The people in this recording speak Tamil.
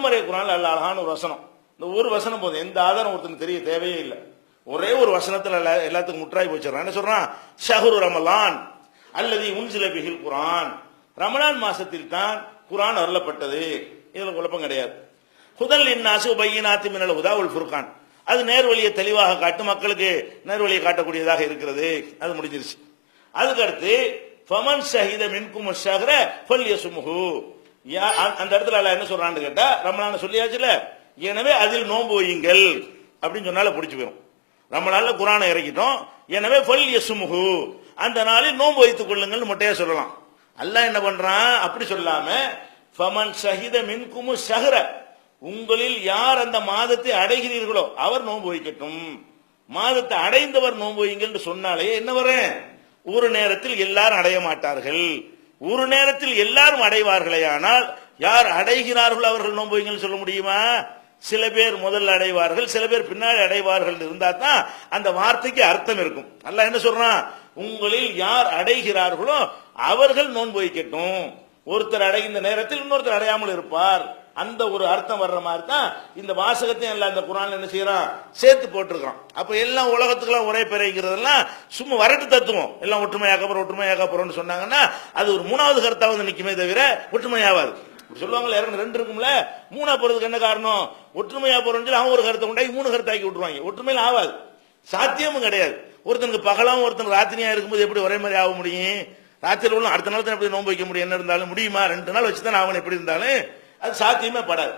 திருமறை குர்ஆன்ல அல்ல அழகான ஒரு வசனம். இந்த ஒரு வசனம் போதும், எந்த ஆதாரம் ஒருத்தனுக்கு தெரிய தேவையே இல்லை. ஒரே ஒரு வசனத்துல எல்லாத்துக்கும் முற்றாய் போச்சிடறான். என்ன சொல்றான்? ஷஹ்ரு ரமலான் அல்லதி உன்சில பிஹில் குர்ஆன். ரமலான் மாசத்தில் தான் குர்ஆன் அருளப்பட்டது. இதுல குழப்பம் கிடையாது. ஹுதல் லின்னாஸி வ பையினாத்தி மினல் ஹுதா வல் ஃபுர்கான். அது நேர்வழியை தெளிவாக காட்டு, மக்களுக்கு நேர்வழியை காட்டக்கூடியதாக இருக்கிறது. அது முடிஞ்சிருச்சு. அதுக்கு அடுத்து ஃபமன் ஷஹித மின்கும் ஷஹ்ர ஃபல்யஸ்முஹு. அந்த இடத்துல அல்லாஹ் என்ன சொல்றான்னு கேட்டா, ரமலான சொல்லியாச்சுல, எனவே அதில் நோன்பு வையுங்கள் அப்படின்னு சொன்னால பிடிச்சு போயிடும். ரமலான்ல குர்ஆனை இறக்கிட்டோம், எனவே ஃபல்யஸ்முஹு, அந்த நாளில் நோன்பு வைத்துக் கொள்ளுங்கள் மொட்டையா சொல்லலாம். அல்லாஹ் என்ன பண்றான்? அப்படி சொல்லாம ஃபமன் ஷஹித மின்கும் ஷஹ்ர, உங்களில் யார் அந்த மாதத்தை அடைகிறீர்களோ அவர் நோன்பு வைக்கட்டும். மாதத்தை அடைந்தவர் நோன்பு வையுங்கள் சொன்னாலே என்ன வரும்? ஒரு நேரத்தில் எல்லாரும் அடைய மாட்டார்கள், ஒரு நேரத்தில் எல்லாரும் அடைவார்களே. ஆனால் யார் அடைகிறார்களோ அவர்கள் நோன்பு வையுங்கள் சொல்ல முடியுமா? சில பேர் முதல்ல அடைவார்கள், சில பேர் பின்னாடி அடைவார்கள் இருந்தா தான் அந்த வார்த்தைக்கு அர்த்தம் இருக்கும். அல்லாஹ் என்ன சொல்றான்? உங்களில் யார் அடைகிறார்களோ அவர்கள் நோன்பு வைக்கட்டும். ஒருத்தர் அடைகின்ற நேரத்தில் இன்னொருத்தர் அடையாமல் இருப்பார். அந்த ஒரு அர்த்தம் வர்ற மாதிரி தான் இந்த வாசகத்தையும் எல்லாம் இந்த குர்ஆன்ல என்ன செய்யறான்? சேர்த்து போட்டிருக்கான். அப்ப எல்லாம் உலகத்துக்குலாம் ஒரே பிறைங்கிறதெல்லாம் சும்மா வரட்டு தத்துவம். எல்லாம் ஒற்றுமையாக்கப்புறம் சொன்னாங்கன்னா அது ஒரு மூணாவது கருத்தா வந்து நிக்குமே தவிர ஒற்றுமையாவாது. சொல்லுவாங்க ரெண்டு இருக்கும்ல, மூணா போறதுக்கு என்ன காரணம்? ஒற்றுமையா போறோம்னு சொல்லி அவன் ஒரு கருத்தை உண்டாக்கி மூணு கருத்தாக்கி விட்டுருவாங்க. ஒற்றுமையில ஆகாது, சாத்தியமும் கிடையாது. ஒருத்தனுக்கு பகலாவும் ஒருத்தனுக்கு ராத்திரியா இருக்கும்போது எப்படி ஒரே மாதிரி ஆக முடியும்? ராத்திரி உள்ள அடுத்த நாள் தான் எப்படி நோன்பு வைக்க முடியும்? என்ன இருந்தாலும் முடியுமா? 2 நாள் வச்சுதான் ஆகணும். எப்படி இருந்தாலும் அது சாத்தியமே படாது.